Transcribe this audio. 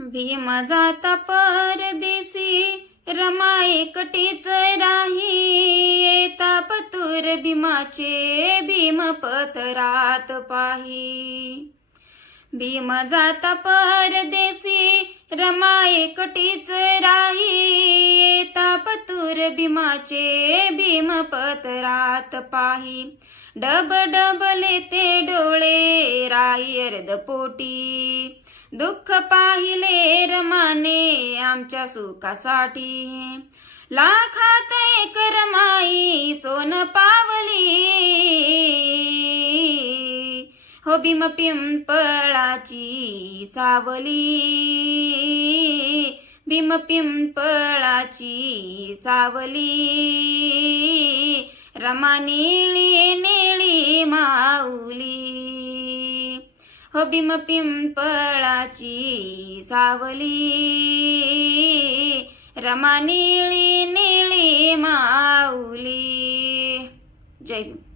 भीम जाता परदेशी, रमा एकटीच राही, येता पतुर भीमाचे, भीम पतरात पाही. भीम जाता परदेशी, रमा एकटीच राही, येता पतुर भीमाचे, भीम पतरात पाही. डब डबले ते डोळे राही अर्धपोटी, दुःख पाहिले रमाने आमच्या सुखासाठी. लाखात एक रमाई सोन पावली, हो भीम पिंपळाची सावली, भीम पिंपळाची सावली. रमा निळी निळी माऊली, हो भीम पिंपळाची सावली, रमा निळी निळी माऊली. जय भीम.